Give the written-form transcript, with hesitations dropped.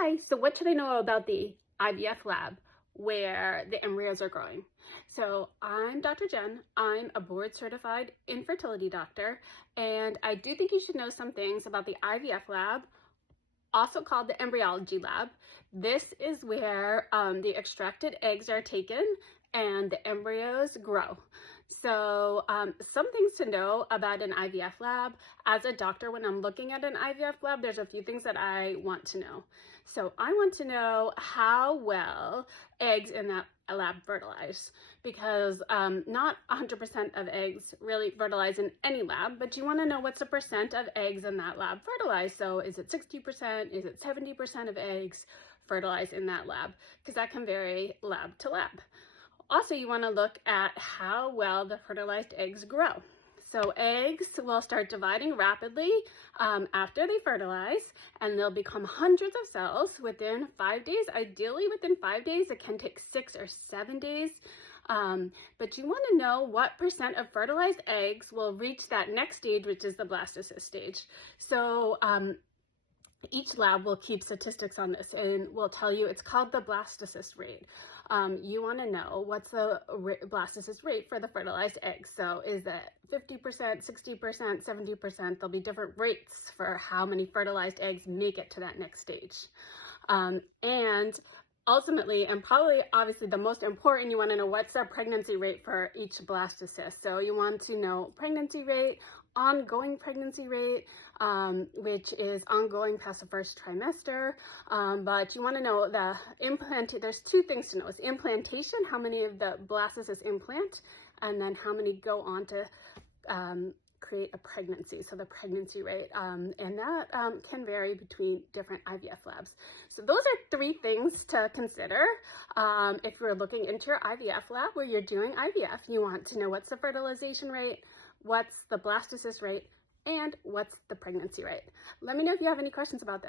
Hi, so what should I know about the IVF lab where the embryos are growing? So I'm Dr. Jen. I'm a board certified infertility doctor, and I do think you should know some things about the IVF lab, also called the embryology lab. This is where the extracted eggs are taken and the embryos grow. So some things to know about an IVF lab. As a doctor, when I'm looking at an IVF lab, there's a few things that I want to know. So I want to know how well eggs in that lab fertilize, because not 100% of eggs really fertilize in any lab, but you want to know what's the percent of eggs in that lab fertilize. So is it 60%? Is it 70% of eggs fertilize in that lab? Because that can vary lab to lab. Also, you want to look at how well the fertilized eggs grow. So eggs will start dividing rapidly after they fertilize, and they'll become hundreds of cells within 5 days. Ideally within 5 days. It can take 6 or 7 days. But you want to know what percent of fertilized eggs will reach that next stage, which is the blastocyst stage. So each lab will keep statistics on this and will tell you, it's called the blastocyst rate. You want to know what's the blastocyst rate for the fertilized eggs. So is it 50%, 60%, 70%? There'll be different rates for how many fertilized eggs make it to that next stage. And ultimately, and probably obviously the most important, you want to know what's the pregnancy rate for each blastocyst. So you want to know pregnancy rate, ongoing pregnancy rate, which is ongoing past the first trimester. But you want to know the implant. There's two things to know. It's implantation, how many of the blastocysts implant, and then how many go on to create a pregnancy, so the pregnancy rate, and that can vary between different IVF labs. So those are 3 things to consider if you're looking into your IVF lab where you're doing IVF. You want to know what's the fertilization rate, what's the blastocyst rate, and what's the pregnancy rate. Let me know if you have any questions about this.